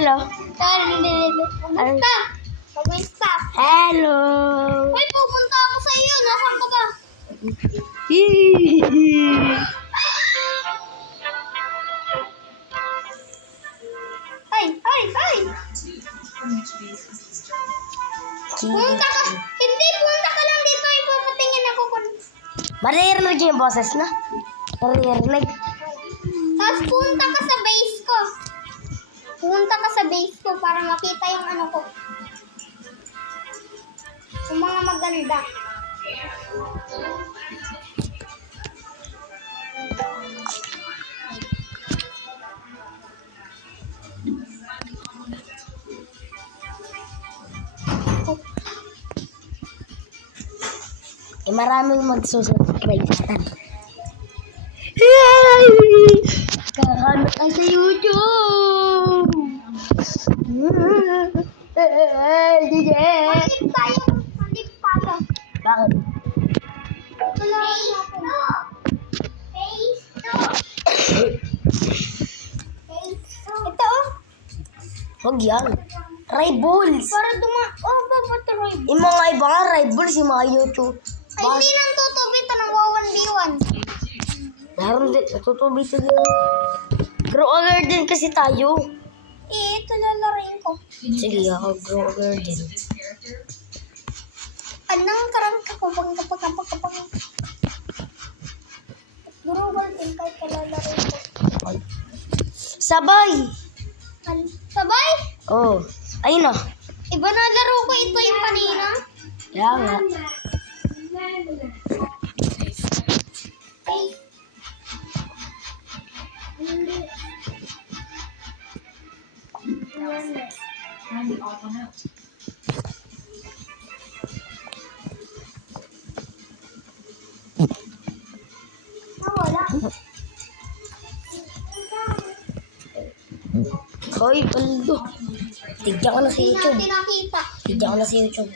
Hello. Kumusta? Kumusta? Hello. Uy, pupunta ako sa iyo. Nasaan ka ba? Ay! Punta ka. Hindi, punta ka lang dito. Ipapatingin ako. Maririnig yung boses na? Maririnig. Tapos punta ka sa base ko. Punta ka sa base ko para makita yung ano ko. Yung mga maganda. Maraming magsusubscribe sa Kahanap ka sa YouTube. Malip tayo. Malip tayo. Bakit? Wala na ako. Ito oh. Huwag yan. Rivals. Para oh, babatuloy. Yung mga iba nga rivals, yung mga YouTube. Ay, hindi nang tutubitan ng 1v1. Meron din, natutubitan din. Grower din kasi tayo. Ito lalarin ko. Sige, ako grower din. Anong karang kapag. Grower din kahit kalalarin ko. Ay. Sabay! Sabay? Oh, ayun na. Iba na laro ko ito yung kanina. Kaya nga. Ay. Wala. Hoy, paldo. Tigyan ko na sa Hindi YouTube. natin nakita. Tigyan ko na sa YouTube.